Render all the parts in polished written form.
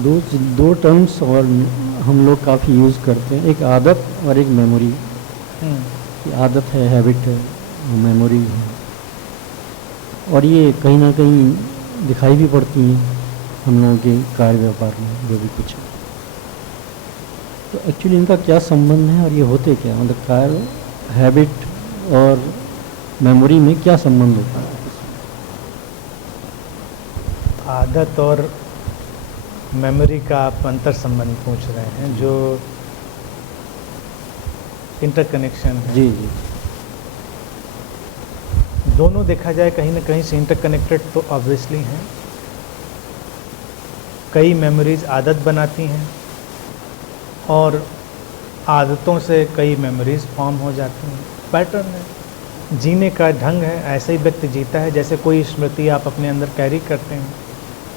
दो दो टर्म्स और हम लोग काफ़ी यूज़ करते हैं, एक आदत और एक मेमोरी। कि आदत है, हैबिट है, मेमोरी है, और ये कहीं ना कहीं दिखाई भी पड़ती हैं हम लोगों के कार्य व्यापार में जो भी कुछ है। तो एक्चुअली इनका क्या संबंध है और ये होते क्या, मतलब कार्य, हैबिट और मेमोरी में क्या संबंध होता है? आदत और मेमोरी का आप अंतर संबंध पूछ रहे हैं, जो इंटरकनेक्शन है। जी जी। दोनों देखा जाए कहीं ना कहीं से इंटरकनेक्टेड तो ऑब्वियसली हैं। कई मेमोरीज आदत बनाती हैं और आदतों से कई मेमोरीज फॉर्म हो जाती हैं। पैटर्न है, जीने का ढंग है। ऐसे ही व्यक्ति जीता है जैसे कोई स्मृति आप अपने अंदर कैरी करते हैं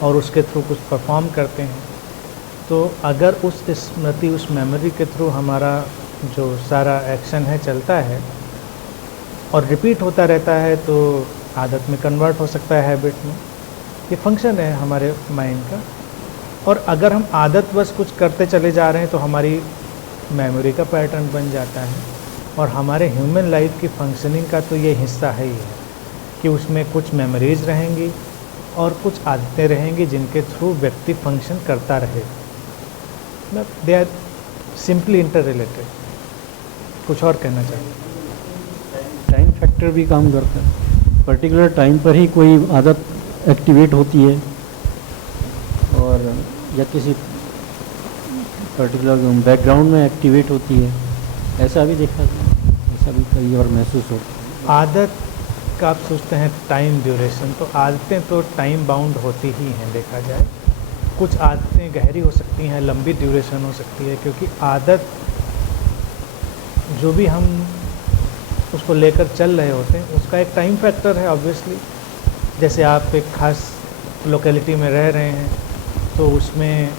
और उसके थ्रू कुछ परफॉर्म करते हैं। तो अगर उस स्मृति, उस मेमोरी के थ्रू हमारा जो सारा एक्शन है चलता है और रिपीट होता रहता है, तो आदत में कन्वर्ट हो सकता है, हैबिट में। ये फंक्शन है हमारे माइंड का। और अगर हम आदतवश कुछ करते चले जा रहे हैं तो हमारी मेमोरी का पैटर्न बन जाता है। और हमारे ह्यूमन लाइफ की फंक्शनिंग का तो ये हिस्सा है ही है कि उसमें कुछ मेमोरीज रहेंगी और कुछ आदतें रहेंगी जिनके थ्रू व्यक्ति फंक्शन करता रहे। They are simply interrelated. कुछ और कहना चाहिए? टाइम फैक्टर भी काम करता है। पर्टिकुलर टाइम पर ही कोई आदत एक्टिवेट होती है और या किसी पर्टिकुलर बैकग्राउंड में एक्टिवेट होती है, ऐसा भी देखा जाए, ऐसा भी कई और महसूस होता है। आदत का आप सोचते हैं टाइम ड्यूरेशन, तो आदतें तो टाइम बाउंड होती ही हैं देखा जाए। कुछ आदतें गहरी हो सकती हैं, लंबी ड्यूरेशन हो सकती है, क्योंकि आदत जो भी हम उसको लेकर चल रहे होते हैं उसका एक टाइम फैक्टर है ऑब्वियसली। जैसे आप एक खास लोकेलिटी में रह रहे हैं तो उसमें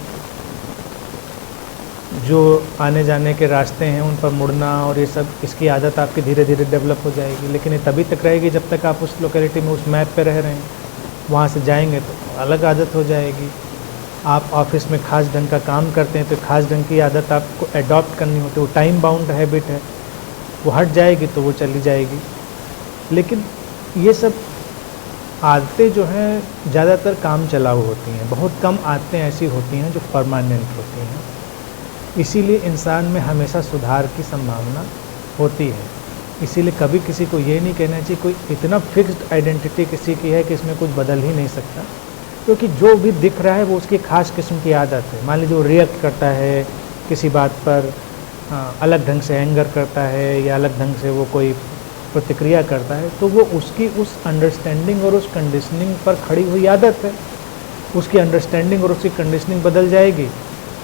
जो आने जाने के रास्ते हैं उन पर मुड़ना और ये सब, इसकी आदत आपकी धीरे धीरे डेवलप हो जाएगी। लेकिन ये तभी तक रहेगी जब तक आप उस लोकेलिटी में, उस मैप पे रह रहे हैं। वहाँ से जाएंगे तो अलग आदत हो जाएगी। आप ऑफिस में खास ढंग का काम करते हैं तो खास ढंग की आदत आपको एडॉप्ट करनी होती है। वो टाइम बाउंड हैबिट है, वो हट जाएगी तो वो चली जाएगी। लेकिन ये सब आदतें जो हैं ज़्यादातर काम चलाऊ होती हैं। बहुत कम आदतें ऐसी होती हैं जो परमानेंट होती हैं। इसीलिए इंसान में हमेशा सुधार की संभावना होती है। इसीलिए कभी किसी को ये नहीं कहना चाहिए कोई इतना फिक्स्ड आइडेंटिटी किसी की है कि इसमें कुछ बदल ही नहीं सकता, क्योंकि जो भी दिख रहा है वो उसकी खास किस्म की आदत है। मान लीजिए वो रिएक्ट करता है किसी बात पर, अलग ढंग से एंगर करता है या अलग ढंग से वो कोई प्रतिक्रिया करता है, तो वो उसकी उस अंडरस्टैंडिंग और उस कंडीशनिंग पर खड़ी हुई आदत है। उसकी अंडरस्टैंडिंग और उसकी कंडीशनिंग बदल जाएगी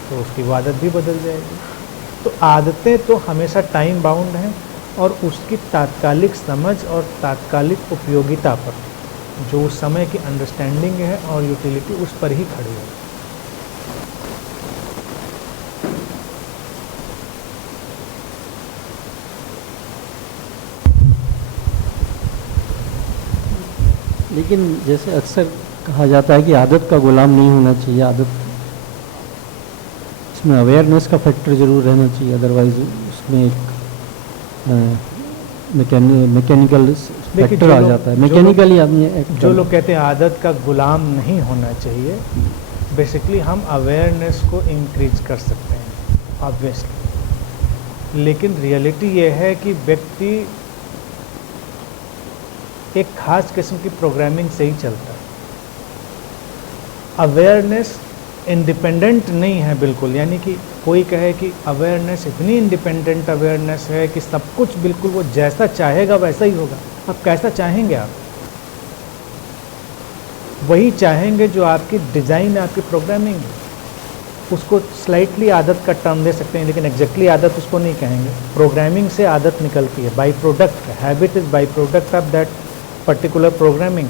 तो उसकी वो आदत भी बदल जाएगी। तो आदतें तो हमेशा टाइम बाउंड हैं और उसकी तात्कालिक समझ और तात्कालिक उपयोगिता पर, जो उस समय की अंडरस्टैंडिंग है और यूटिलिटी, उस पर ही खड़ी है। लेकिन जैसे अक्सर कहा जाता है कि आदत का गुलाम नहीं होना चाहिए, आदत, इसमें अवेयरनेस का फैक्टर ज़रूर रहना चाहिए, अदरवाइज उसमें एक मैकेनिकल फैक्टर आ जाता है। मैकेनिकली आदमी, जो लोग कहते हैं आदत का गुलाम नहीं होना चाहिए, बेसिकली हम अवेयरनेस को इंक्रीज कर सकते हैं ऑब्वियसली। लेकिन रियलिटी ये है कि व्यक्ति एक खास किस्म की प्रोग्रामिंग से ही चलता है। अवेयरनेस इंडिपेंडेंट नहीं है बिल्कुल। यानी कि कोई कहे कि अवेयरनेस इतनी इंडिपेंडेंट अवेयरनेस है कि सब कुछ बिल्कुल वो जैसा चाहेगा वैसा ही होगा। अब कैसा चाहेंगे आप? वही चाहेंगे जो आपकी डिज़ाइन है, आपकी प्रोग्रामिंग है। उसको स्लाइटली आदत का टर्म दे सकते हैं, लेकिन एग्जैक्टली आदत उसको नहीं कहेंगे। प्रोग्रामिंग से आदत निकलती है, by product. Habit is by product of that particular programming.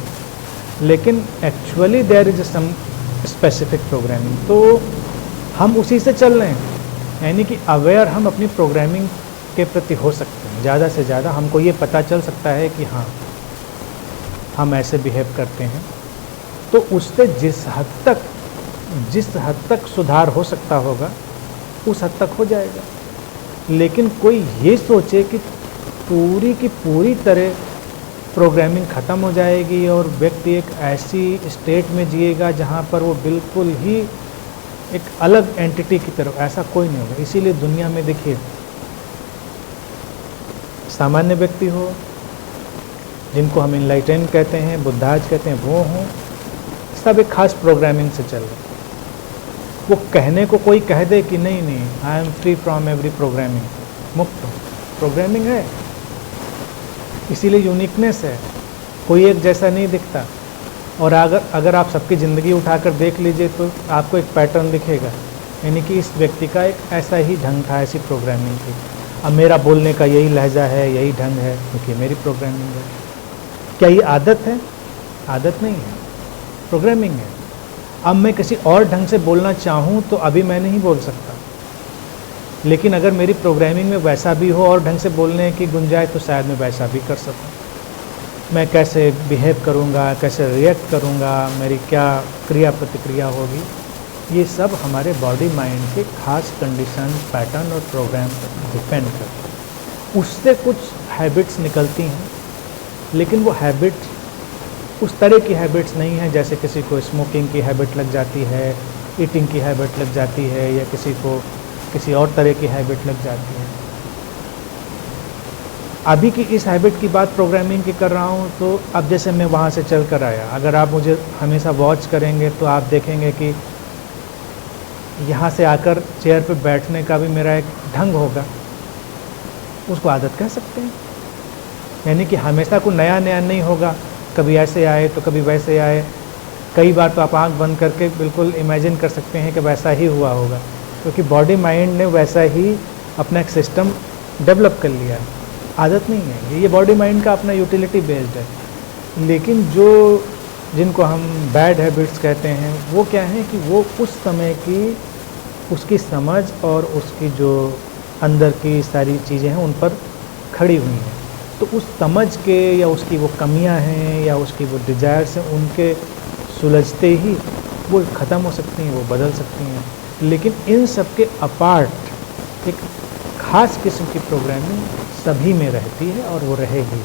लेकिन actually there is some specific programming, तो हम उसी से चल रहे हैं। यानी कि अवेयर हम अपनी प्रोग्रामिंग के प्रति हो सकते हैं। ज़्यादा से ज़्यादा हमको ये पता चल सकता है कि हाँ हम ऐसे बिहेव करते हैं, तो उससे जिस हद तक जिस हद तक सुधार हो सकता होगा उस हद तक हो जाएगा। लेकिन कोई ये सोचे कि पूरी की पूरी तरह प्रोग्रामिंग ख़त्म हो जाएगी और व्यक्ति एक ऐसी स्टेट में जिएगा जहाँ पर वो बिल्कुल ही एक अलग एंटिटी की तरफ, ऐसा कोई नहीं होगा। इसीलिए दुनिया में देखिए, सामान्य व्यक्ति हो, जिनको हम इनलाइटेन कहते हैं, बुद्धाज कहते हैं, वो हों, सब एक खास प्रोग्रामिंग से चल रहे। वो कहने को कोई कह दे कि नहीं नहीं, I am free from every programming, मुक्त प्रोग्रामिंग है, इसीलिए यूनिकनेस है, कोई एक जैसा नहीं दिखता। और अगर आप सबकी ज़िंदगी उठाकर देख लीजिए तो आपको एक पैटर्न दिखेगा, यानी कि इस व्यक्ति का एक ऐसा ही ढंग था, ऐसी प्रोग्रामिंग थी। अब मेरा बोलने का यही लहजा है, यही ढंग है, क्योंकि मेरी प्रोग्रामिंग है। क्या ये आदत है? आदत नहीं है, प्रोग्रामिंग है। अब मैं किसी और ढंग से बोलना चाहूँ तो अभी मैं नहीं बोल सकता, लेकिन अगर मेरी प्रोग्रामिंग में वैसा भी हो और ढंग से बोलने की गुंजाइश तो शायद मैं वैसा भी कर सकूँ। मैं कैसे बिहेव करूँगा, कैसे रिएक्ट करूँगा, मेरी क्या क्रिया प्रतिक्रिया होगी, ये सब हमारे बॉडी माइंड के खास कंडीशन, पैटर्न और प्रोग्राम पर डिपेंड करता है। उससे कुछ हैबिट्स निकलती हैं, लेकिन वो हैबिट उस तरह की हैबिट्स नहीं है जैसे किसी को स्मोकिंग की हैबिट लग जाती है, ईटिंग की हैबिट लग जाती है, या किसी को किसी और तरह की हैबिट लग जाती है। अभी की इस हैबिट की बात प्रोग्रामिंग की कर रहा हूँ, तो अब जैसे मैं वहाँ से चल कर आया, अगर आप मुझे हमेशा वॉच करेंगे तो आप देखेंगे कि यहाँ से आकर चेयर पे बैठने का भी मेरा एक ढंग होगा, उसको आदत कह सकते हैं। यानी कि हमेशा को नया नया नहीं होगा, कभी ऐसे आए तो कभी वैसे आए। कई बार तो आप आंख बंद करके बिल्कुल इमेजिन कर सकते हैं कि वैसा ही हुआ होगा, क्योंकि बॉडी माइंड ने वैसा ही अपना एक सिस्टम डेवलप कर लिया है। आदत नहीं है ये बॉडी माइंड का अपना यूटिलिटी बेस्ड है। लेकिन जिनको हम बैड हैबिट्स कहते हैं, वो क्या है कि वो उस समय की उसकी समझ और उसकी जो अंदर की सारी चीज़ें हैं उन पर खड़ी हुई हैं। तो उस समझ के या उसकी वो कमियां हैं या उसकी वो डिज़ायर्स हैं, उनके सुलझते ही वो ख़त्म हो सकती हैं, वो बदल सकती हैं। लेकिन इन सब के अपार्ट एक ख़ास किस्म की प्रोग्रामिंग सभी में रहती है और वो रहेगी।